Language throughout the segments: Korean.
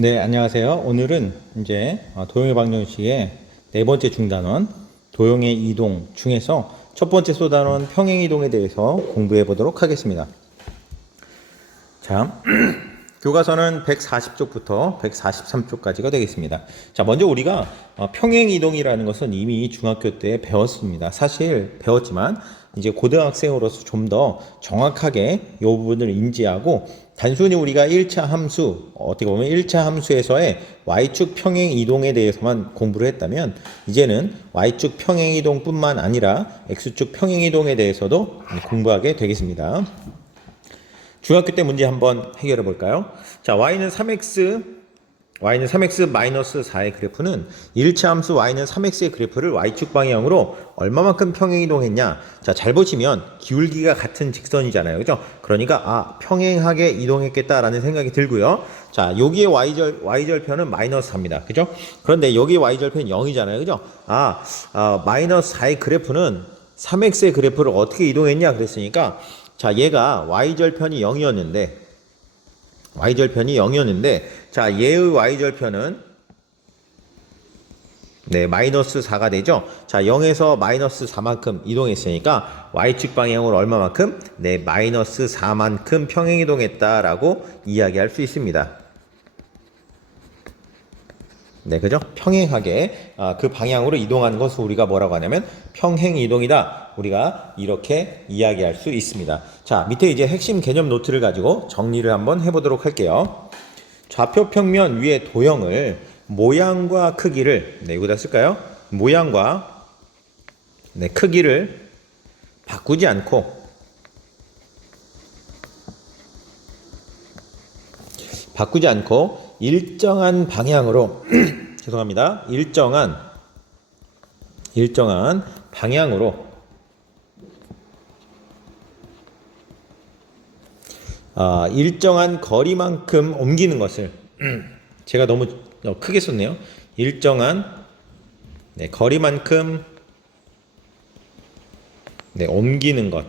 네, 안녕하세요. 오늘은 이제 도형의 방정식의 네 번째 중단원 도형의 이동 중에서 첫 번째 소단원 평행 이동에 대해서 공부해 보도록 하겠습니다. 자, 교과서는 140쪽부터 143쪽까지가 되겠습니다. 자, 먼저 우리가 평행 이동이라는 것은 이미 중학교 때 배웠습니다. 사실 배웠지만 이제 고등학생으로서 좀 더 정확하게 이 부분을 인지하고 단순히 우리가 1차 함수, 어떻게 보면 1차 함수에서의 y축 평행 이동에 대해서만 공부를 했다면 이제는 y축 평행 이동뿐만 아니라 x축 평행 이동에 대해서도 공부하게 되겠습니다. 중학교 때 문제 한번 해결해 볼까요? 자, y는 3x 마이너스 4의 그래프는 1차 함수 y는 3x의 그래프를 y축 방향으로 얼마만큼 평행 이동했냐? 자, 잘 보시면 기울기가 같은 직선이잖아요. 그죠? 그러니까 평행하게 이동했겠다라는 생각이 들고요. 자, 여기에 y절편은 마이너스 4입니다. 그죠? 그런데 여기 y절편 0이잖아요. 그죠? 마이너스 4의 그래프는 3x의 그래프를 어떻게 이동했냐 그랬으니까 자, 얘가 y절편이 0이었는데 자, 얘의 y절편은 마이너스 4가 되죠. 자, 0에서 마이너스 4만큼 이동했으니까 y축 방향으로 얼마만큼? 마이너스 4만큼 평행 이동했다라고 이야기할 수 있습니다. 그죠? 평행하게 그 방향으로 이동하는 것을 우리가 뭐라고 하냐면 평행 이동이다. 우리가 이렇게 이야기할 수 있습니다. 자, 밑에 이제 핵심 개념 노트를 가지고 정리를 한번 해보도록 할게요. 좌표 평면 위의 도형을 모양과 크기를 여기다 쓸까요? 모양과 크기를 바꾸지 않고 일정한 방향으로 죄송합니다. 일정한 방향으로 일정한 거리만큼 옮기는 것을 제가 너무 크게 썼네요. 일정한 거리만큼 옮기는 것.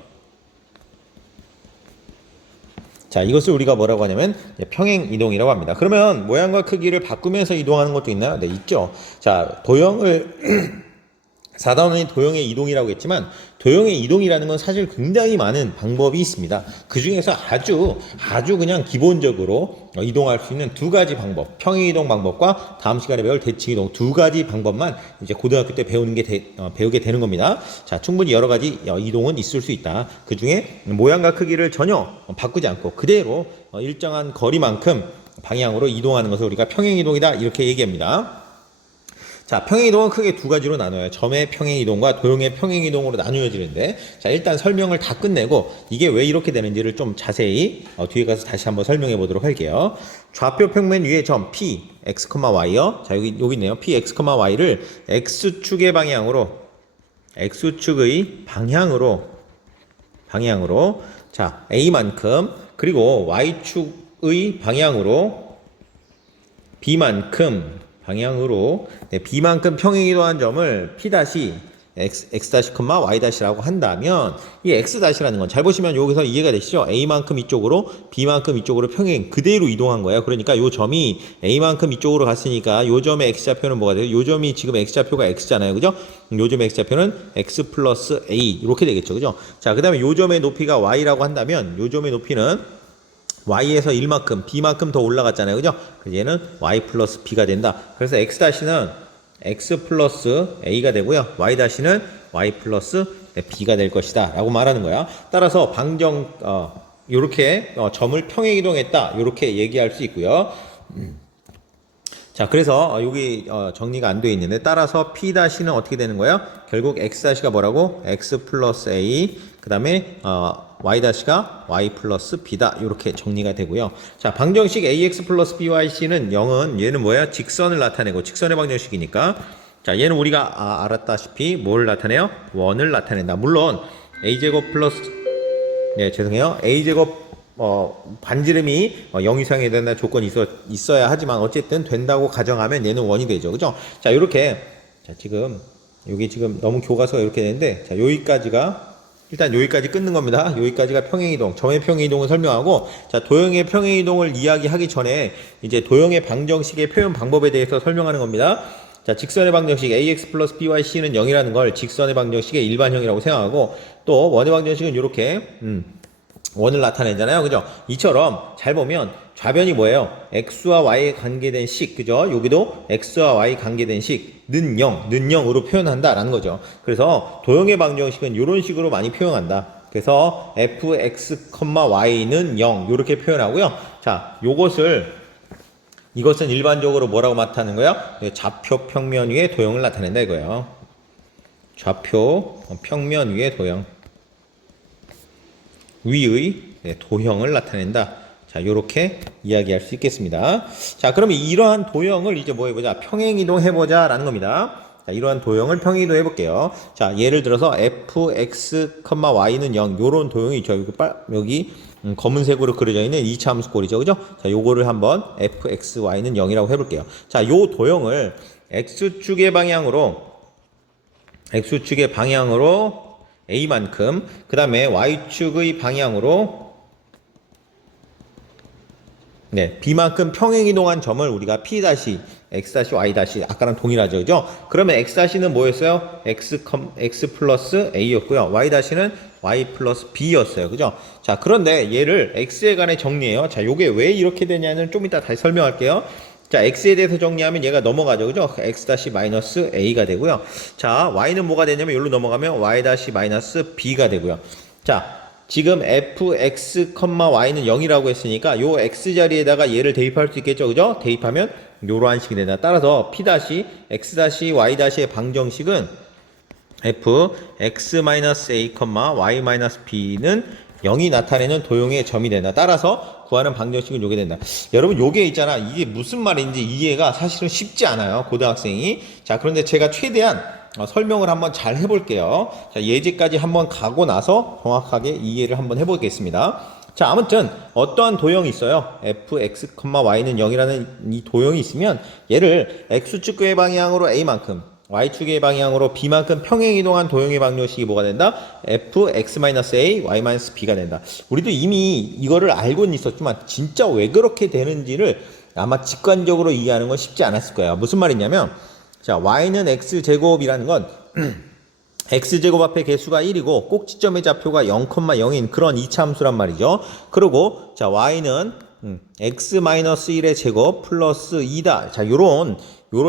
자, 이것을 우리가 뭐라고 하냐면 평행 이동이라고 합니다. 그러면 모양과 크기를 바꾸면서 이동하는 것도 있나요? 네, 있죠. 자, 도형을 4단원이 도형의 이동이라고 했지만 도형의 이동이라는 건 사실 굉장히 많은 방법이 있습니다. 그 중에서 아주 그냥 기본적으로 이동할 수 있는 두 가지 방법, 평행 이동 방법과 다음 시간에 배울 대칭 이동 두 가지 방법만 이제 고등학교 때 배우게 되는 겁니다. 자, 충분히 여러 가지 이동은 있을 수 있다. 그 중에 모양과 크기를 전혀 바꾸지 않고 그대로 일정한 거리만큼 방향으로 이동하는 것을 우리가 평행 이동이다 이렇게 얘기합니다. 자, 평행이동은 크게 두 가지로 나눠요. 점의 평행이동과 도형의 평행이동으로 나누어지는데 자, 일단 설명을 다 끝내고 이게 왜 이렇게 되는지를 좀 자세히 뒤에 가서 다시 한번 설명해 보도록 할게요. 좌표 평면 위의 점 P, X, Y요. 자, 여기 있네요. P, X, Y를 X축의 방향으로 자, A만큼 그리고 Y축의 방향으로 B만큼 B만큼 평행 이동한 점을 P X Y-라고 한다면 이 X-라는 건 잘 보시면 여기서 이해가 되시죠? A만큼 이쪽으로 B만큼 이쪽으로 평행 그대로 이동한 거예요. 그러니까 이 점이 A만큼 이쪽으로 갔으니까 이 점의 X좌표는 뭐가 돼요? 이 점이 지금 X좌표가 X잖아요. 그죠? 이 점의 X좌표는 X 플러스 A 이렇게 되겠죠. 그죠? 자, 그 다음에 이 점의 높이가 Y라고 한다면 이 점의 높이는 y에서 1만큼, b만큼 더 올라갔잖아요. 그죠? 얘는 y 플러스 b가 된다. 그래서 x-는 x 플러스 a가 되고요. y-는 y 플러스 b가 될 것이다. 라고 말하는 거야. 따라서 요렇게 점을 평행 이동했다. 요렇게 얘기할 수 있고요. 자, 그래서 여기 정리가 안 되어 있는데 따라서 P-는 어떻게 되는 거예요? 결국 X-가 뭐라고? X 플러스 A 그 다음에 Y-가 Y 플러스 B다 이렇게 정리가 되고요. 자, 방정식 AX 플러스 BYC는 0은 얘는 뭐야? 직선을 나타내고 직선의 방정식이니까 자, 얘는 우리가 알았다시피 뭘 나타내요? 원을 나타낸다. 물론 A제곱 플러스 A제곱 반지름이 0 이상이 된다는 조건이 있어야 하지만 어쨌든 된다고 가정하면 얘는 원이 되죠. 그죠? 자, 이렇게 자, 여기 지금 너무 교과서가 이렇게 되는데 자, 여기까지가 일단 여기까지 끊는 겁니다. 여기까지가 평행이동, 점의 평행이동을 설명하고, 자, 도형의 평행이동을 이야기하기 전에 이제 도형의 방정식의 표현 방법에 대해서 설명하는 겁니다. 자, 직선의 방정식 ax 플러스 byc는 0이라는 걸 직선의 방정식의 일반형이라고 생각하고, 또 원의 방정식은 이렇게 원을 나타내잖아요. 그죠? 이처럼 잘 보면 좌변이 뭐예요? x와 y에 관계된 식, 그죠? 여기도 x와 y 관계된 식는 0, 는 0으로 표현한다라는 거죠. 그래서 도형의 방정식은 이런 식으로 많이 표현한다. 그래서 fx, y는 0 이렇게 표현하고요. 자, 이것은 일반적으로 뭐라고 나타내는 거예요? 좌표 평면 위에 도형을 나타낸다 이거예요. 좌표 평면 위에 도형. 위의 도형을 나타낸다. 자, 요렇게 이야기할 수 있겠습니다. 자, 그러면 이러한 도형을 이제 뭐 해보자? 평행이동 해보자 라는 겁니다. 자, 이러한 도형을 평행이동 해볼게요. 자, 예를 들어서 fx, y는 0 요런 도형이 있죠. 여기 검은색으로 그려져 있는 이차함수꼴이죠. 그죠? 자, 요거를 한번 fx, y는 0이라고 해볼게요. 자, 요 도형을 x축의 방향으로 a만큼, 그 다음에 y축의 방향으로 b만큼 평행이동한 점을 우리가 p x y 아까랑 동일하죠, 그죠? 그러면 x는 뭐였어요? x 플러스 a였고요. y는 y 플러스 b였어요, 그죠? 자, 그런데 얘를 x에 관해 정리해요. 자, 요게 왜 이렇게 되냐는 좀 이따 다시 설명할게요. 자, x에 대해서 정리하면 얘가 넘어가죠, 그죠? x 마이너스 a가 되고요. 자, y는 뭐가 되냐면 여기로 넘어가면 y 마이너스 b가 되고요. 자, 지금 fx, y는 0이라고 했으니까 요 x 자리에다가 얘를 대입할 수 있겠죠, 그죠? 대입하면 요러한 식이 된다. 따라서 p x y 의 방정식은 fx a, y b는 0이 나타내는 도형의 점이 된다. 따라서 구하는 방정식은 요게 된다. 여러분, 요게 있잖아. 이게 무슨 말인지 이해가 사실은 쉽지 않아요, 고등학생이. 자, 그런데 제가 최대한 설명을 한번 잘 해볼게요. 자, 예제까지 한번 가고 나서 정확하게 이해를 한번 해보겠습니다. 자, 아무튼 어떠한 도형이 있어요. fx, y는 0이라는 이 도형이 있으면 얘를 x축의 방향으로 a만큼, y축의 방향으로 b만큼 평행이동한 도형의 방정식이 뭐가 된다? fx-a, y-b가 된다. 우리도 이미 이거를 알고는 있었지만 진짜 왜 그렇게 되는지를 아마 직관적으로 이해하는 건 쉽지 않았을 거예요. 무슨 말이냐면, 자, y는 x제곱이라는 건 x제곱 앞에 개수가 1이고 꼭지점의 좌표가 0,0인 그런 이차함수란 말이죠. 그리고 자, y는 x-1의 제곱 플러스 2다. 자, 요런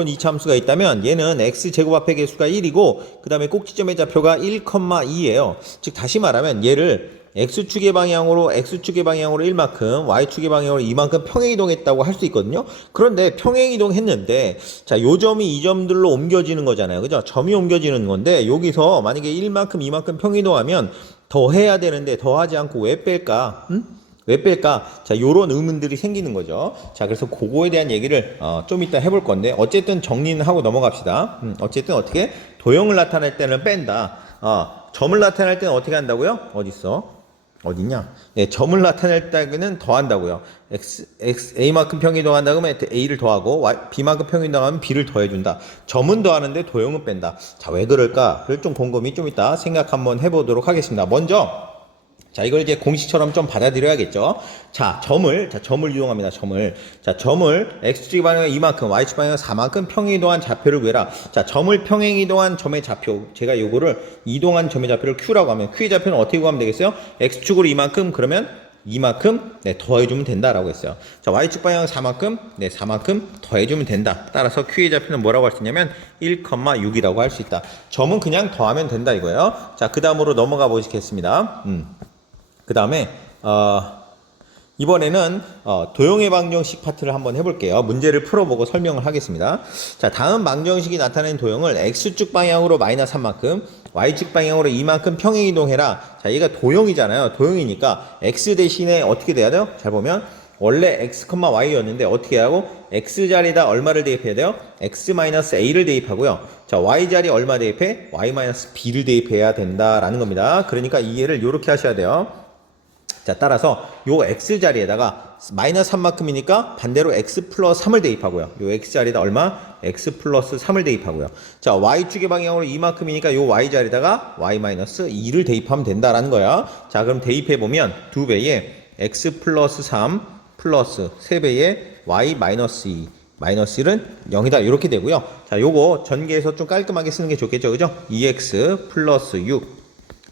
이차함수가 있다면 얘는 x제곱 앞에 개수가 1이고 그 다음에 꼭지점의 좌표가 1,2예요. 즉 다시 말하면 얘를 x축의 방향으로 1만큼, y축의 방향으로 2만큼 평행이동했다고 할 수 있거든요. 그런데 평행이동했는데, 자, 요 점이 이 점들로 옮겨지는 거잖아요, 그죠? 점이 옮겨지는 건데 여기서 만약에 1만큼, 2만큼 평행이동하면 더해야 되는데 더하지 않고 왜 뺄까? 왜 뺄까? 자, 요런 의문들이 생기는 거죠. 자, 그래서 그거에 대한 얘기를 좀 이따 해볼 건데, 어쨌든 정리는 하고 넘어갑시다. 어쨌든 어떻게 도형을 나타낼 때는 뺀다. 점을 나타낼 때는 어떻게 한다고요? 어딨냐? 네, 점을 나타낼 때는 더한다고요. a만큼 평행이동한다 그러면 a를 더하고 b만큼 평행이동하면 b를 더해준다. 점은 더하는데 도형은 뺀다. 자, 왜 그럴까? 그걸 좀 곰곰이 좀 이따 생각 한번 해보도록 하겠습니다. 먼저 자, 이걸 이제 공식처럼 좀 받아들여야겠죠. 자, 점을 이동합니다. 점을 x축 방향 이만큼, y축 방향 4만큼 평행이동한 좌표를 구해라. 자, 점을 평행이동한 점의 좌표, 제가 요거를 이동한 점의 좌표를 q라고 하면 q의 좌표는 어떻게 구하면 되겠어요? x축으로 이만큼, 그러면 이만큼 더해주면 된다라고 했어요. 자, y축 방향 4만큼, 4만큼 더해주면 된다. 따라서 q의 좌표는 뭐라고 할 수 있냐면 1,6이라고 할 수 있다. 점은 그냥 더하면 된다 이거예요. 자, 그 다음으로 넘어가 보시겠습니다. 그 다음에 이번에는 도형의 방정식 파트를 한번 해볼게요. 문제를 풀어보고 설명을 하겠습니다. 자, 다음 방정식이 나타낸 도형을 x축 방향으로 마이너스 3만큼, y축 방향으로 2만큼 평행이동해라. 자, 얘가 도형이잖아요. 도형이니까 x 대신에 어떻게 돼야 돼요? 잘 보면 원래 x, y였는데 어떻게 하고 x 자리에다 얼마를 대입해야 돼요? x-a를 대입하고요. 자, y 자리 얼마 대입해? y-b를 대입해야 된다라는 겁니다. 그러니까 이해를 이렇게 하셔야 돼요. 자, 따라서 요 x 자리에다가 마이너스 3만큼이니까 반대로 x 플러스 3을 대입하고요. 요 x 자리에다 얼마? x 플러스 3을 대입하고요. 자, y축의 방향으로 이만큼이니까 요 y 자리에다가 y 마이너스 2를 대입하면 된다라는 거야. 자, 그럼 대입해보면 2배에 x 플러스 3 플러스 3배에 y 마이너스 2 마이너스 1은 0이다 이렇게 되고요. 자, 요거 전개해서 좀 깔끔하게 쓰는 게 좋겠죠, 그죠? 2x 플러스 6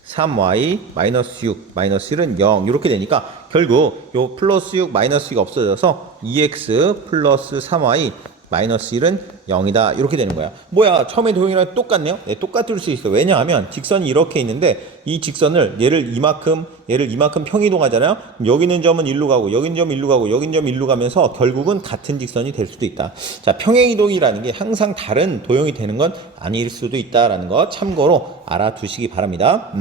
3y 마이너스 6 마이너스 1은 0 이렇게 되니까 결국 요 플러스 6 마이너스 2가 없어져서 2x 플러스 3y 마이너스 1은 0이다 이렇게 되는 거야. 뭐야, 처음에 도형이랑 똑같네요? 네, 똑같을 수 있어. 왜냐하면 직선이 이렇게 있는데 이 직선을 얘를 이만큼 평이동하잖아요. 여기 있는 점은 일로 가고 여기 있는 점은 일로 가고 여기 있는 점은 일로 가면서 결국은 같은 직선이 될 수도 있다. 자, 평행이동이라는 게 항상 다른 도형이 되는 건 아닐 수도 있다라는 거 참고로 알아두시기 바랍니다.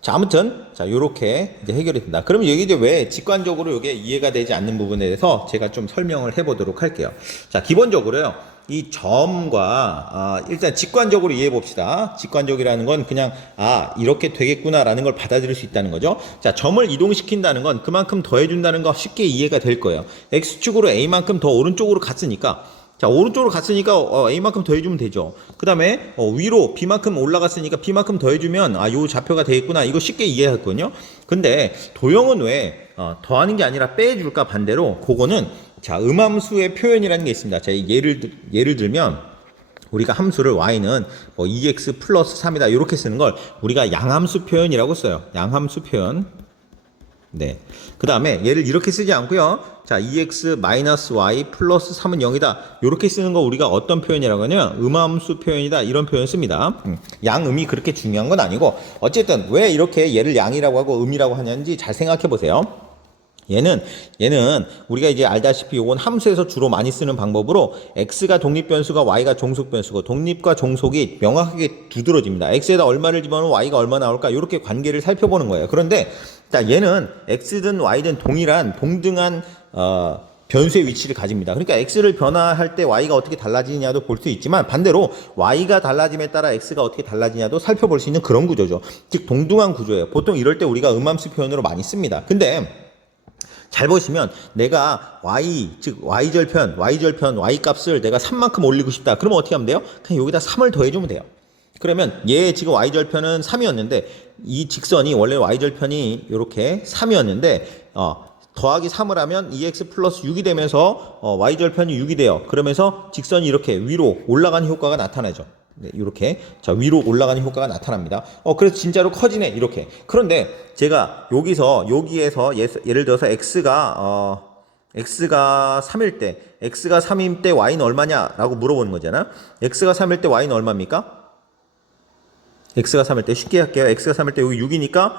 자, 아무튼, 자, 요렇게 이제 해결이 된다. 그러면 여기 이제 왜 직관적으로 이게 이해가 되지 않는 부분에 대해서 제가 좀 설명을 해보도록 할게요. 자, 기본적으로요, 이 점과, 일단 직관적으로 이해해 봅시다. 직관적이라는 건 그냥, 이렇게 되겠구나라는 걸 받아들일 수 있다는 거죠. 자, 점을 이동시킨다는 건 그만큼 더해준다는 거 쉽게 이해가 될 거예요. X축으로 A만큼 더 오른쪽으로 갔으니까, 자, 오른쪽으로 갔으니까 A만큼 더해주면 되죠. 그 다음에 위로 B만큼 올라갔으니까 B만큼 더해주면 요 좌표가 되겠구나. 이거 쉽게 이해했거든요. 근데 도형은 왜 더하는 게 아니라 빼줄까 반대로 그거는 자, 음함수의 표현이라는 게 있습니다. 자, 예를 들면 우리가 함수를 y는 2x 플러스 3이다 이렇게 쓰는 걸 우리가 양함수 표현이라고 써요. 양함수 표현. 네. 그 다음에 얘를 이렇게 쓰지 않고요. 자, 2x 마이너스 y 플러스 3은 0이다. 이렇게 쓰는 거 우리가 어떤 표현이라고 하냐면 음함수 표현이다. 이런 표현 씁니다. 양음이 그렇게 중요한 건 아니고 어쨌든 왜 이렇게 얘를 양이라고 하고 음이라고 하는지 잘 생각해 보세요. 얘는 우리가 이제 알다시피 요건 함수에서 주로 많이 쓰는 방법으로 x가 독립변수가 y가 종속변수고 독립과 종속이 명확하게 두드러집니다. x에다 얼마를 집어넣으면 y가 얼마 나올까 이렇게 관계를 살펴보는 거예요. 그런데 자, 얘는 x든 y든 동등한 변수의 위치를 가집니다. 그러니까 x를 변화할 때 y가 어떻게 달라지냐도 볼 수 있지만 반대로 y가 달라짐에 따라 x가 어떻게 달라지냐도 살펴볼 수 있는 그런 구조죠. 즉 동등한 구조예요. 보통 이럴 때 우리가 음함수 표현으로 많이 씁니다. 근데 잘 보시면 내가 즉 y절편 y 값을 내가 3만큼 올리고 싶다. 그러면 어떻게 하면 돼요? 그냥 여기다 3을 더해주면 돼요. 그러면 얘 지금 y절편은 3이었는데 이 직선이 원래 y절편이 이렇게 3이었는데 더하기 3을 하면 2x 플러스 6이 되면서 y절편이 6이 돼요. 그러면서 직선이 이렇게 위로 올라가는 효과가 나타나죠. 네, 이렇게 자 위로 올라가는 효과가 나타납니다. 그래서 진짜로 커지네 이렇게. 그런데 제가 여기에서 예를 들어서 x가 3일 때 y는 얼마냐라고 물어보는 거잖아요. x가 3일 때 y는 얼마입니까? x가 3일 때 쉽게 할게요. x가 3일 때 여기 6이니까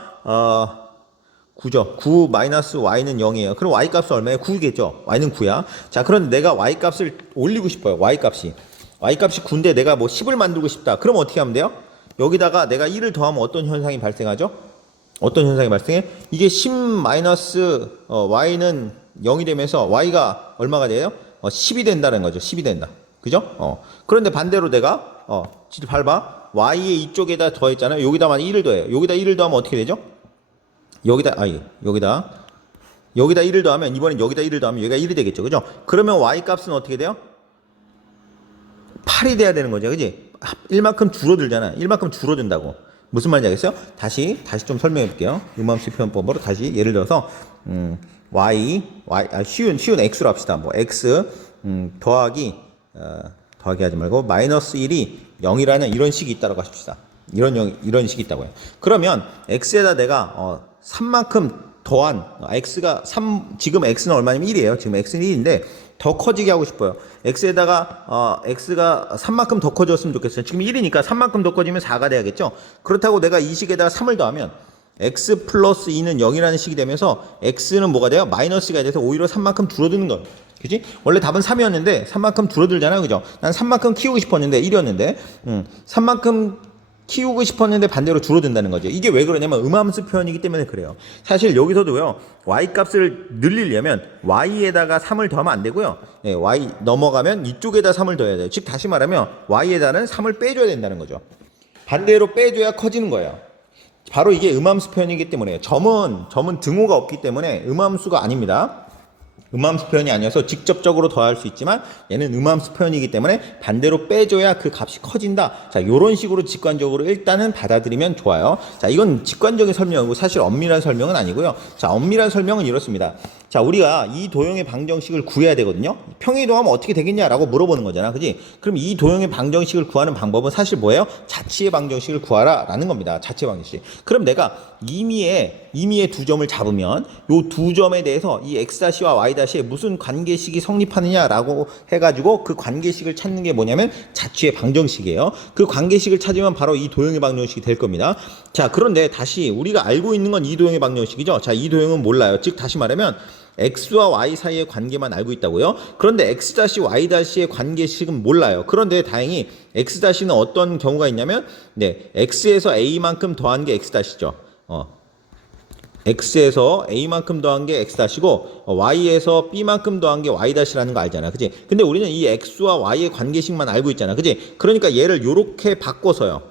9죠. 9 마이너스 y는 0이에요. 그럼 y 값은 얼마예요? 9겠죠. y는 9야. 자, 그런데 내가 y 값을 올리고 싶어요. y 값이 9인데 내가 10을 만들고 싶다. 그럼 어떻게 하면 돼요? 여기다가 내가 1을 더하면 어떤 현상이 발생하죠? 어떤 현상이 발생해? 이게 10 마이너스 y는 0이 되면서 y가 얼마가 돼요? 10이 된다는 거죠. 10이 된다. 그죠? 그런데 반대로 내가 밟아. y의 이쪽에다 더했잖아요. 여기다만 1을 더해요. 여기다 1을 더하면 어떻게 되죠? 여기다 1을 더하면 이번엔 여기다 1을 더하면 여기가 1이 되겠죠. 그죠? 그러면 y 값은 어떻게 돼요? 8이 돼야 되는 거죠. 그지? 1만큼 줄어들잖아. 1만큼 줄어든다고. 무슨 말인지 알겠어요? 다시 좀 설명해 볼게요. 음함수 표현법으로 다시 예를 들어서 쉬운 x로 합시다. x 더하기 하지 말고 마이너스 1이 0이라는 이런 식이 있다고 하십시다. 이런 식이 있다고요. 그러면 x에다 내가 3만큼 더한 x가 지금 x는 얼마냐면 1이에요. 지금 x는 1인데 더 커지게 하고 싶어요. x에다가 x가 3만큼 더 커졌으면 좋겠어요. 지금 1이니까 3만큼 더 커지면 4가 돼야겠죠. 그렇다고 내가 이 식에다가 3을 더하면 x 플러스 2는 0이라는 식이 되면서 x는 뭐가 돼요? 마이너스가 돼서 오히려 3만큼 줄어드는 거예요. 그치? 원래 답은 3이었는데 3만큼 줄어들잖아요. 그죠? 난 3만큼 키우고 싶었는데 1이었는데 3만큼 키우고 싶었는데 반대로 줄어든다는 거죠. 이게 왜 그러냐면 음함수 표현이기 때문에 그래요. 사실 여기서도요. y 값을 늘리려면 y에다가 3을 더하면 안 되고요. 네, y 넘어가면 이쪽에다 3을 더해야 돼요. 즉 다시 말하면 y에다는 3을 빼줘야 된다는 거죠. 반대로 빼줘야 커지는 거예요. 바로 이게 음함수 표현이기 때문에 점은 등호가 없기 때문에 음함수가 아닙니다. 음함수 표현이 아니어서 직접적으로 더할 수 있지만 얘는 음함수 표현이기 때문에 반대로 빼줘야 그 값이 커진다. 자, 요런 식으로 직관적으로 일단은 받아들이면 좋아요. 자, 이건 직관적인 설명이고 사실 엄밀한 설명은 아니고요. 자, 엄밀한 설명은 이렇습니다. 자, 우리가 이 도형의 방정식을 구해야 되거든요. 평행이동하면 어떻게 되겠냐라고 물어보는 거잖아. 그지? 그럼 이 도형의 방정식을 구하는 방법은 사실 뭐예요? 자치의 방정식을 구하라 라는 겁니다. 자치의 방정식. 그럼 내가 임의의 두 점을 잡으면 요 두 점에 대해서 이 x-와 y-에 무슨 관계식이 성립하느냐라고 해가지고 그 관계식을 찾는 게 뭐냐면 자치의 방정식이에요. 그 관계식을 찾으면 바로 이 도형의 방정식이 될 겁니다. 자, 그런데 다시 우리가 알고 있는 건 이 도형의 방정식이죠. 자, 이 도형은 몰라요. 즉 다시 말하면 x와 y 사이의 관계만 알고 있다고요. 그런데 x-y-의 관계식은 몰라요. 그런데 다행히 x-는 어떤 경우가 있냐면 x에서 a만큼 더한 게 x-죠. x에서 a만큼 더한 게 x-고 y에서 b만큼 더한 게 y-라는 거 알잖아. 그지? 근데 우리는 이 x와 y의 관계식만 알고 있잖아. 그지? 그러니까 얘를 요렇게 바꿔서요.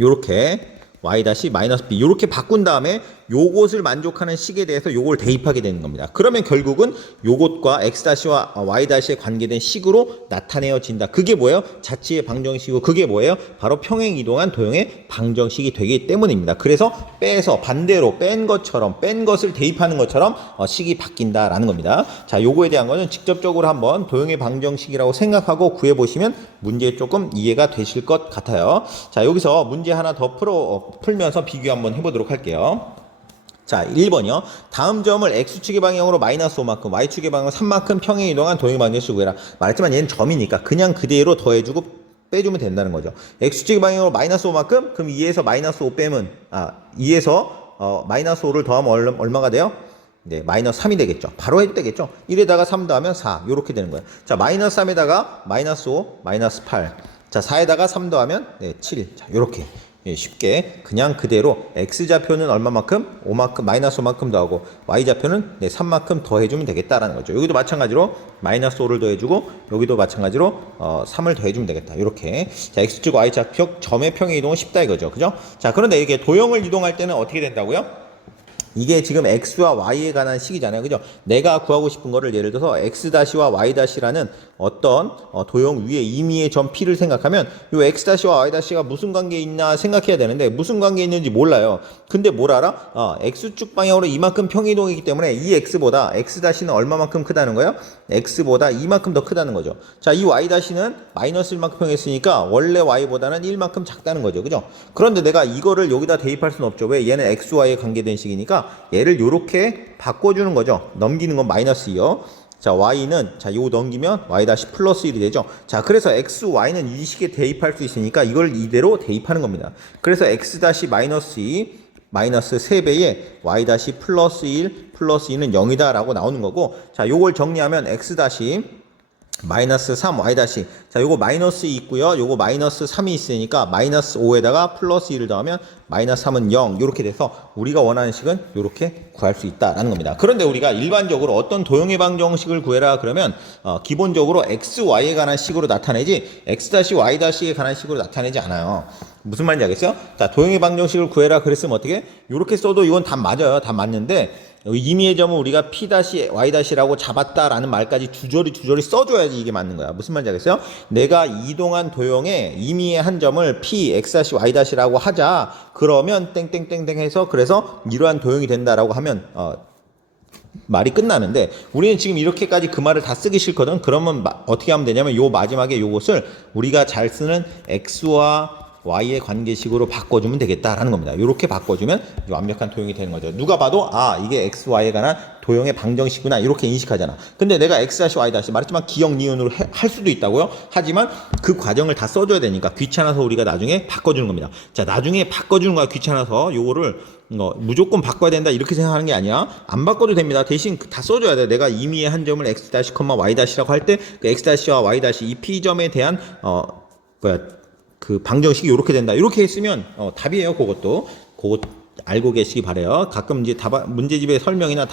요렇게 y-b 요렇게 바꾼 다음에 요것을 만족하는 식에 대해서 요걸 대입하게 되는 겁니다. 그러면 결국은 요것과 x-와 y-에 관계된 식으로 나타내어진다. 그게 뭐예요? 자치의 방정식이고 그게 뭐예요? 바로 평행이동한 도형의 방정식이 되기 때문입니다. 그래서 빼서 반대로 뺀 것을 대입하는 것처럼 식이 바뀐다라는 겁니다. 자, 요거에 대한 거는 직접적으로 한번 도형의 방정식이라고 생각하고 구해보시면 문제 조금 이해가 되실 것 같아요. 자, 여기서 문제 하나 더 풀면서 비교 한번 해보도록 할게요. 자, 1번이요. 다음 점을 x축의 방향으로 마이너스 5만큼, y축의 방향으로 3만큼 평행 이동한 도형의 방정식을 구해라. 말했지만 얘는 점이니까 그냥 그대로 더해주고 빼주면 된다는 거죠. x축의 방향으로 마이너스 5만큼, 그럼 2에서 마이너스 5 빼면, 2에서 마이너스 5를 더하면 얼마가 돼요? 네, 마이너스 3이 되겠죠. 바로 해도 되겠죠. 1에다가 3 더하면 4. 요렇게 되는 거예요. 자, 마이너스 3에다가 마이너스 5, 마이너스 8. 자, 4에다가 3 더하면 7. 자, 요렇게. 쉽게 그냥 그대로 x좌표는 얼마만큼? 5만큼, 마이너스 5만큼 더하고 y좌표는 3만큼 더해주면 되겠다라는 거죠. 여기도 마찬가지로 마이너스 5를 더해주고 여기도 마찬가지로 3을 더해주면 되겠다. 이렇게. 자, x축 y좌표 점의 평행 이동은 쉽다 이거죠. 그죠? 자, 그런데 이게 도형을 이동할 때는 어떻게 된다고요? 이게 지금 x와 y에 관한 식이잖아요. 그죠? 내가 구하고 싶은 거를 예를 들어서 x-와 y-라는 어떤 도형 위에 임의의 점 P를 생각하면 이 x-와 y-가 무슨 관계에 있나 생각해야 되는데 무슨 관계에 있는지 몰라요. 근데 뭘 알아? x축 방향으로 이만큼 평이동이기 때문에 이 x보다 x-는 얼마만큼 크다는 거예요? x보다 이만큼 더 크다는 거죠. 자, 이 y-는 마이너스 1만큼 평했으니까 원래 y보다는 1만큼 작다는 거죠. 그죠? 그런데 내가 이거를 여기다 대입할 수는 없죠. 왜? 얘는 xy에 관계된 식이니까 얘를 요렇게 바꿔주는 거죠. 넘기는 건 마이너스 2요. 자, y는, 자, 요거 넘기면 y 다시 플러스 1이 되죠. 자, 그래서 x, y는 이 식에 대입할 수 있으니까 이걸 이대로 대입하는 겁니다. 그래서 x 다시 마이너스 2, 마이너스 3배에 y 다시 플러스 1, 플러스 2는 0이다 라고 나오는 거고, 자, 요걸 정리하면 x 다시 마이너스 3, y 다시. 자, 요거 마이너스 2 있고요. 요거 마이너스 3이 있으니까 마이너스 5에다가 플러스 2를 더하면 마이너스 3은 0. 요렇게 돼서 우리가 원하는 식은 요렇게 구할 수 있다라는 겁니다. 그런데 우리가 일반적으로 어떤 도형의 방정식을 구해라 그러면 기본적으로 x, y에 관한 식으로 나타내지 x-y-에 관한 식으로 나타내지 않아요. 무슨 말인지 알겠어요? 자, 도형의 방정식을 구해라 그랬으면 어떻게? 요렇게 써도 이건 답 맞아요. 답 맞는데 임의의 점을 우리가 P-Y-라고 잡았다라는 말까지 주저리 써줘야지 이게 맞는 거야. 무슨 말인지 알겠어요? 내가 이동한 도형의 임의의 한 점을 P, X-Y-라고 하자. 그러면 땡땡땡땡 해서 그래서 이러한 도형이 된다라고 하면 말이 끝나는데 우리는 지금 이렇게까지 그 말을 다 쓰기 싫거든. 그러면 어떻게 하면 되냐면 요 마지막에 요것을 우리가 잘 쓰는 X와 y의 관계식으로 바꿔주면 되겠다라는 겁니다. 이렇게 바꿔주면 완벽한 도형이 되는 거죠. 누가 봐도 이게 x, y에 관한 도형의 방정식이구나 이렇게 인식하잖아. 근데 내가 x-, y- 말했지만 기억, 니은으로 할 수도 있다고요. 하지만 그 과정을 다 써줘야 되니까 귀찮아서 우리가 나중에 바꿔주는 겁니다. 자, 나중에 바꿔주는 거야 귀찮아서 요거를 무조건 바꿔야 된다 이렇게 생각하는 게 아니야. 안 바꿔도 됩니다. 대신 다 써줘야 돼. 내가 임의의 한 점을 x-, y-라고 할 때 그 x-와 y- 이 p점에 대한 그 방정식이 이렇게 된다. 이렇게 했으면 답이에요. 그것도 알고 계시기 바래요. 가끔 이제 문제집의 설명이나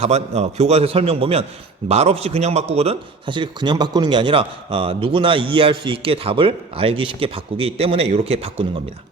교과서 설명 보면 말없이 그냥 바꾸거든. 사실 그냥 바꾸는 게 아니라 누구나 이해할 수 있게 답을 알기 쉽게 바꾸기 때문에 이렇게 바꾸는 겁니다.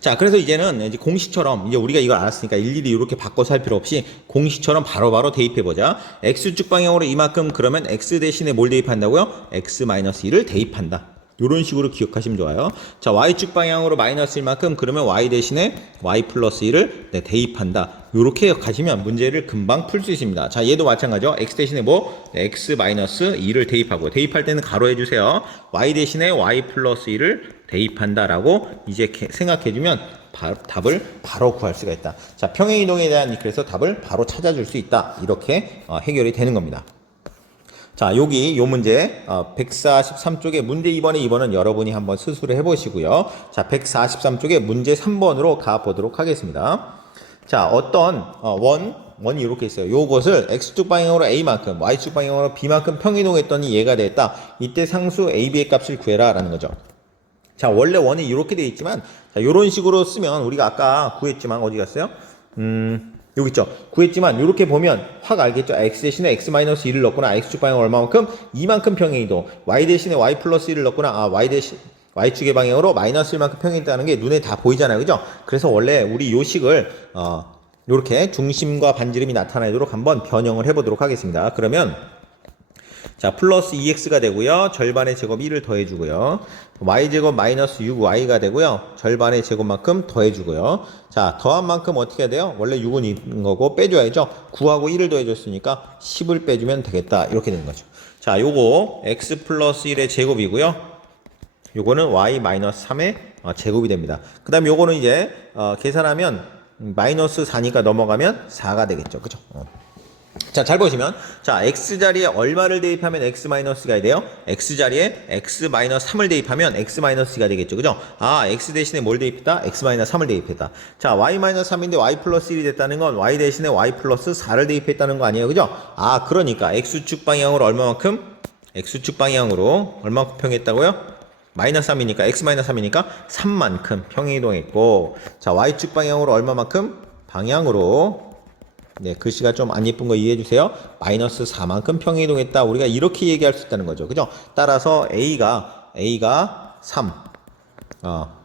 자, 그래서 이제는 이제 공식처럼 이제 우리가 이걸 알았으니까 일일이 이렇게 바꿔서 할 필요 없이 공식처럼 바로바로 대입해 보자. x축 방향으로 이만큼 그러면 x 대신에 뭘 대입한다고요? x-2를 대입한다. 이런 식으로 기억하시면 좋아요. 자, y축 방향으로 마이너스 1만큼 그러면 y 대신에 y 플러스 1을 대입한다. 이렇게 가시면 문제를 금방 풀 수 있습니다. 자, 얘도 마찬가지죠. x 대신에 뭐? x 마이너스 2를 대입하고, 대입할 때는 가로 해주세요. y 대신에 y 플러스 1을 대입한다라고 이제 생각해주면 답을 바로 구할 수가 있다. 자, 평행이동에 대한 그래서 답을 바로 찾아줄 수 있다. 이렇게 해결이 되는 겁니다. 자, 여기 요 문제 143쪽에 문제 2번은 여러분이 한번 스스로 해보시고요. 자, 143쪽에 문제 3번으로 가보도록 하겠습니다. 자, 어떤 원이 이렇게 있어요. 요것을 x축 방향으로 a만큼, y축 방향으로 b만큼 평이동했더니 얘가 됐다. 이때 상수 a, b의 값을 구해라 라는 거죠. 자, 원래 원이 이렇게 되어 있지만, 자, 요런 식으로 쓰면 우리가 아까 구했지만 어디 갔어요? 여기 있죠. 구했지만 이렇게 보면 확 알겠죠. x 대신에 x-1을 넣거나 x축 방향 얼마만큼? 이만큼 평행이동. y 대신에 y 플러스 1을 넣거나 y축의 방향으로 마이너스 1만큼 평행이동하는 게 눈에 다 보이잖아요. 그죠? 그래서 원래 우리 요 식을 이렇게 중심과 반지름이 나타나도록 한번 변형을 해보도록 하겠습니다. 그러면 자, 플러스 2x가 되고요. 절반의 제곱 1을 더해주고요. y제곱 마이너스 6y가 되고요. 절반의 제곱만큼 더해주고요. 자, 더한 만큼 어떻게 해야 돼요? 원래 6은 있는 거고 빼줘야죠. 9하고 1을 더해줬으니까 10을 빼주면 되겠다. 이렇게 되는 거죠. 자, 요거 x 플러스 1의 제곱이고요. 요거는 y 마이너스 3의 제곱이 됩니다. 그 다음 요거는 이제 계산하면 마이너스 4니까 넘어가면 4가 되겠죠. 그죠? 자, 잘 보시면, 자, x자리에 얼마를 대입하면 x-가 돼요? x자리에 x-3을 대입하면 x-가 되겠죠. 그죠? 아, x 대신에 뭘 대입했다? x-3을 대입했다. 자, y-3인데 y 플러스 1이 됐다는 건 y 대신에 y 플러스 4를 대입했다는 거 아니에요. 그죠? 아, 그러니까 x축 방향으로 얼마만큼? x축 방향으로 얼마만큼 평행했다고요? 마이너스 3이니까, x-3이니까 3만큼 평행이동했고, 자, y축 방향으로 얼마만큼? 방향으로 네, 글씨가 좀 안 예쁜 거 이해해 주세요. 마이너스 4만큼 평행이동했다. 우리가 이렇게 얘기할 수 있다는 거죠. 그죠? 따라서 A가 3.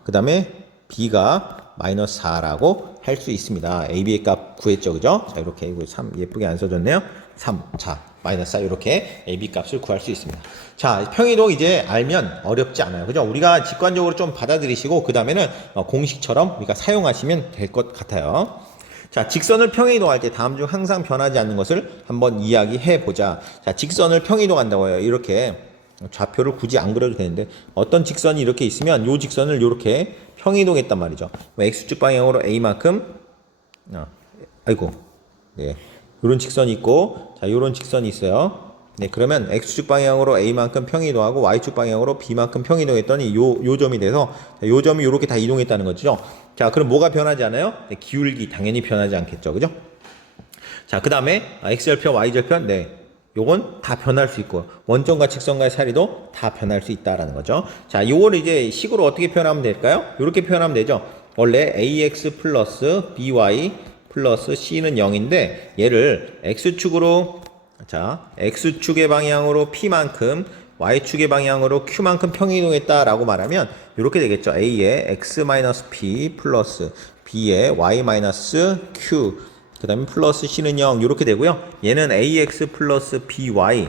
그 다음에 B가 마이너스 4라고 할 수 있습니다. A, B의 값 구했죠. 그죠? 자, 이렇게, 이거 3 예쁘게 안 써졌네요. 3. 자, 마이너스 4 이렇게 A, B 값을 구할 수 있습니다. 자, 평행이동 이제 알면 어렵지 않아요. 그죠? 우리가 직관적으로 좀 받아들이시고, 그 다음에는 공식처럼 우리가 사용하시면 될 것 같아요. 자, 직선을 평행이동할 때 다음 중 항상 변하지 않는 것을 한번 이야기해 보자. 자, 직선을 평행이동한다고 해요. 이렇게 좌표를 굳이 안 그려도 되는데 어떤 직선이 이렇게 있으면 이 직선을 이렇게 평행이동했단 말이죠. x축 방향으로 a만큼 네, 이런 직선이 있고, 자, 이런 직선이 있어요. 네, 그러면 x축 방향으로 a만큼 평이동하고 y축 방향으로 b만큼 평이동했더니 요 점이 돼서 요 점이 이렇게 다 이동했다는 거죠. 자, 그럼 뭐가 변하지 않아요? 네, 기울기 당연히 변하지 않겠죠. 그죠? 자, 그 다음에 x절편, y절편, 네, 요건 다 변할 수 있고 원점과 직선과의 사이도 다 변할 수 있다라는 거죠. 자, 요거를 이제 식으로 어떻게 표현하면 될까요? 이렇게 표현하면 되죠. 원래 ax 플러스 by 플러스 c는 0인데 얘를 x축으로, 자, x축의 방향으로 p만큼 y축의 방향으로 q만큼 평이동했다 라고 말하면 이렇게 되겠죠. a의 x-p 플러스 b의 y-q, 그 다음에 플러스 c는 0 이렇게 되고요. 얘는 ax 플러스 by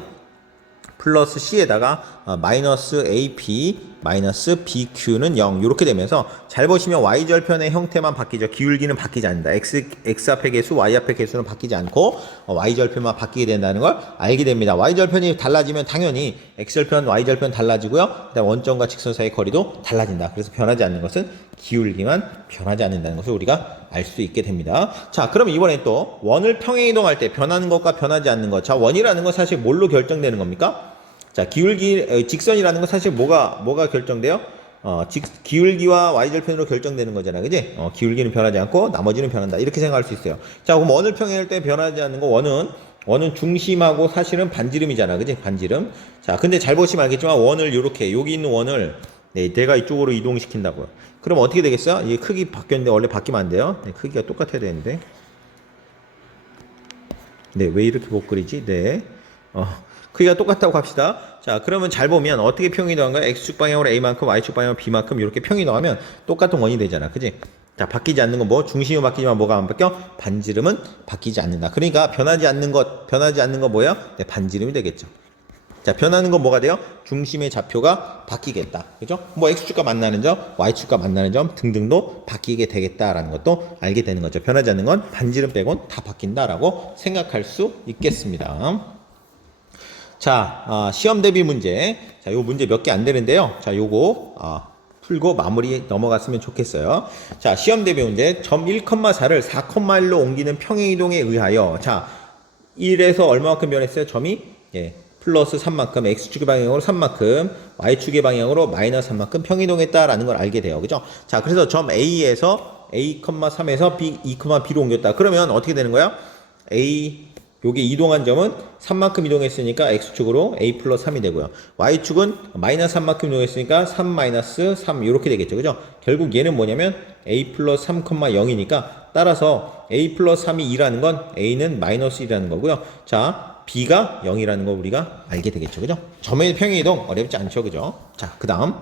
플러스 c에다가 마이너스 AP 마이너스 BQ는 0 이렇게 되면서 잘 보시면 Y절편의 형태만 바뀌죠. 기울기는 바뀌지 않는다. X 앞의 개수, Y 앞의 개수는 바뀌지 않고 Y절편만 바뀌게 된다는 걸 알게 됩니다. Y절편이 달라지면 당연히 X절편, Y절편 달라지고요. 그다음 원점과 직선 사이의 거리도 달라진다. 그래서 변하지 않는 것은 기울기만 변하지 않는다는 것을 우리가 알 수 있게 됩니다. 자, 그럼 이번에 또 원을 평행이동할 때 변하는 것과 변하지 않는 것. 자, 원이라는 건 사실 뭘로 결정되는 겁니까? 자, 기울기, 직선이라는 건 사실 뭐가 결정돼요? 기울기와 y절편으로 결정되는 거잖아. 그지? 기울기는 변하지 않고 나머지는 변한다. 이렇게 생각할 수 있어요. 자, 그럼 원을 평행할 때 변하지 않는 거, 원은 중심하고 사실은 반지름이잖아. 그지? 반지름. 자, 근데 잘 보시면 알겠지만 원을 요렇게, 여기 있는 원을 네, 내가 이쪽으로 이동시킨다고요. 그럼 어떻게 되겠어요? 이게 크기 바뀌었는데 원래 바뀌면 안 돼요. 네, 크기가 똑같아야 되는데. 네, 왜 이렇게 못 그리지? 네. 크기가 똑같다고 합시다. 자, 그러면 잘 보면 어떻게 평이 더한 거야? X축 방향으로 A만큼, Y축 방향으로 B만큼 이렇게 평이 더하면 똑같은 원이 되잖아. 그지? 자, 바뀌지 않는 건 뭐? 중심은 바뀌지만 뭐가 안 바뀌어? 반지름은 바뀌지 않는다. 그러니까 변하지 않는 거 뭐야? 네, 반지름이 되겠죠. 자, 변하는 건 뭐가 돼요? 중심의 좌표가 바뀌겠다. 그죠? 뭐 X축과 만나는 점, Y축과 만나는 점 등등도 바뀌게 되겠다라는 것도 알게 되는 거죠. 변하지 않는 건 반지름 빼곤 다 바뀐다라고 생각할 수 있겠습니다. 자, 시험 대비 문제. 자, 요 문제 몇 개 안 되는데요. 자, 요거 풀고 마무리 넘어갔으면 좋겠어요. 자, 시험 대비 문제. 점 1,4를 4,1로 옮기는 평행이동에 의하여 자, 1에서 얼마만큼 변했어요? 점이 플러스 3만큼, X축의 방향으로 3만큼, Y축의 방향으로 마이너스 3만큼 평이동했다라는 걸 알게 돼요. 그죠? 자, 그래서 점 A에서 A,3에서 B, 2,B로 옮겼다. 그러면 어떻게 되는 거야? 요게 이동한 점은 3만큼 이동했으니까 X축으로 A 플러스 3이 되고요. Y축은 마이너스 3만큼 이동했으니까 3 마이너스 3 이렇게 되겠죠. 그죠? 결국 얘는 뭐냐면 A 플러스 3,0이니까 따라서 A 플러스 3이 2라는 건 A는 마이너스 1이라는 거고요. 자, B가 0이라는 거 우리가 알게 되겠죠. 그죠? 점의 평행이동 어렵지 않죠. 그죠? 자, 그 다음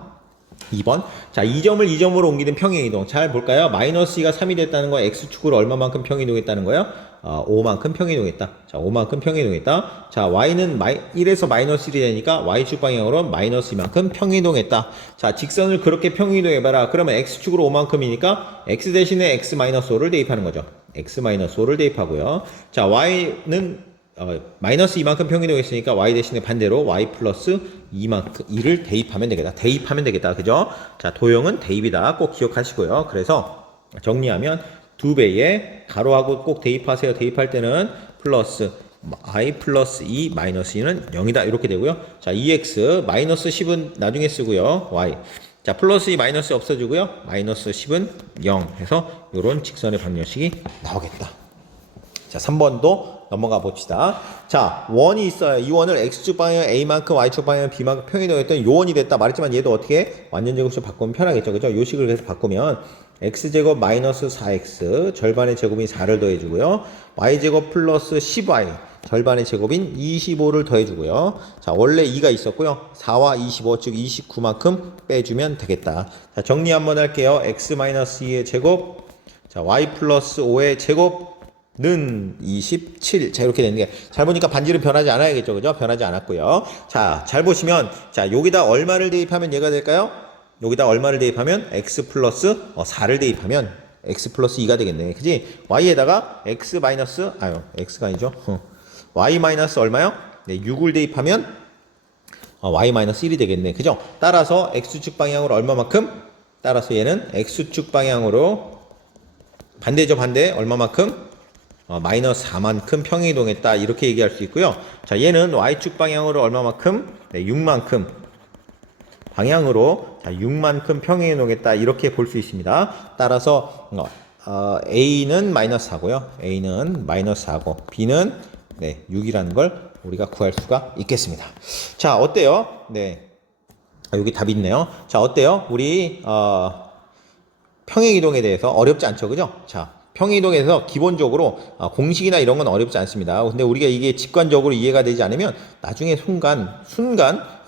2번. 자, 이 점을 이 점으로 옮기는 평행이동. 잘 볼까요? 마이너스 2가 3이 됐다는 거 X축으로 얼마만큼 평이동했다는 거예요? 5만큼 평이동했다. 자, 5만큼 평이동했다. 자, Y는 1에서 마이너스 1이 되니까 Y축 방향으로 마이너스 2만큼 평이동했다. 자, 직선을 그렇게 평이동해봐라. 그러면 X축으로 5만큼이니까 X 대신에 X 마이너스 5를 대입하는 거죠. X 마이너스 5를 대입하고요. 자, Y는 마이너스 2만큼 평이동했으니까 Y 대신에 반대로 Y 플러스 2를 대입하면 되겠다. 대입하면 되겠다. 그죠? 자, 도형은 대입이다. 꼭 기억하시고요. 그래서 정리하면 2배에 가로하고 꼭 대입하세요. 대입할 때는 플러스 I 플러스 2 마이너스 2는 0이다. 이렇게 되고요. 자, 2X 마이너스 10은 나중에 쓰고요. Y. 자, 플러스 2 마이너스 없어지고요. 마이너스 10은 0 해서 이런 직선의 방정식이 나오겠다. 자, 3번도 넘어가 봅시다. 자, 원이 있어요. 이 원을 X축 방향 A만큼 Y축 방향 B만큼 평이동했던 요 원이 됐다 말했지만 얘도 어떻게 완전 제곱식 바꾸면 편하겠죠. 그죠? 요 식을 계속 바꾸면 X제곱 마이너스 4X 절반의 제곱인 4를 더해주고요. Y제곱 플러스 10Y 절반의 제곱인 25를 더해주고요. 자, 원래 2가 있었고요. 4와 25, 즉 29만큼 빼주면 되겠다. 자, 정리 한번 할게요. X 마이너스 2의 제곱, 자, Y 플러스 5의 제곱, 는 27. 자, 이렇게 되는 게 잘 보니까 반지름 변하지 않아야겠죠. 그죠? 변하지 않았고요. 자, 잘 보시면 자, 여기다 얼마를 대입하면 얘가 될까요? 여기다 얼마를 대입하면 X 플러스 4를 대입하면 X 플러스 2가 되겠네. 그지? Y에다가 X 마이너스 X가 아니죠. Y 마이너스 얼마요? 네, 6을 대입하면 Y 마이너스 1이 되겠네. 그죠? 따라서 X축 방향으로 얼마만큼? 따라서 얘는 X축 방향으로 반대죠. 반대 얼마만큼? 마이너스 4만큼 평행이동했다. 이렇게 얘기할 수 있고요. 자, 얘는 Y축 방향으로 얼마만큼? 네, 6만큼 방향으로 6만큼 평행이동했다. 이렇게 볼 수 있습니다. 따라서 A는 마이너스 4고요. A는 마이너스 4고 B는 6이라는 걸 우리가 구할 수가 있겠습니다. 자, 어때요? 네, 여기 답이 있네요. 자, 어때요? 우리 평행이동에 대해서 어렵지 않죠. 그죠? 자, 평행이동에서 기본적으로 공식이나 이런 건 어렵지 않습니다. 근데 우리가 이게 직관적으로 이해가 되지 않으면 나중에 순간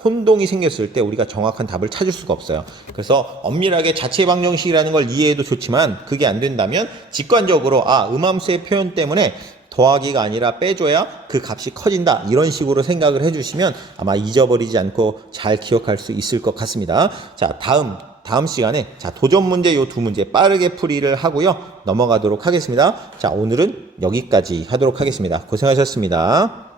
혼동이 생겼을 때 우리가 정확한 답을 찾을 수가 없어요. 그래서 엄밀하게 자체 방정식이라는 걸 이해해도 좋지만 그게 안 된다면 직관적으로 음함수의 표현 때문에 더하기가 아니라 빼줘야 그 값이 커진다. 이런 식으로 생각을 해주시면 아마 잊어버리지 않고 잘 기억할 수 있을 것 같습니다. 자, 다음 시간에 도전 문제 요 두 문제 빠르게 풀이를 하고요. 넘어가도록 하겠습니다. 자, 오늘은 여기까지 하도록 하겠습니다. 고생하셨습니다.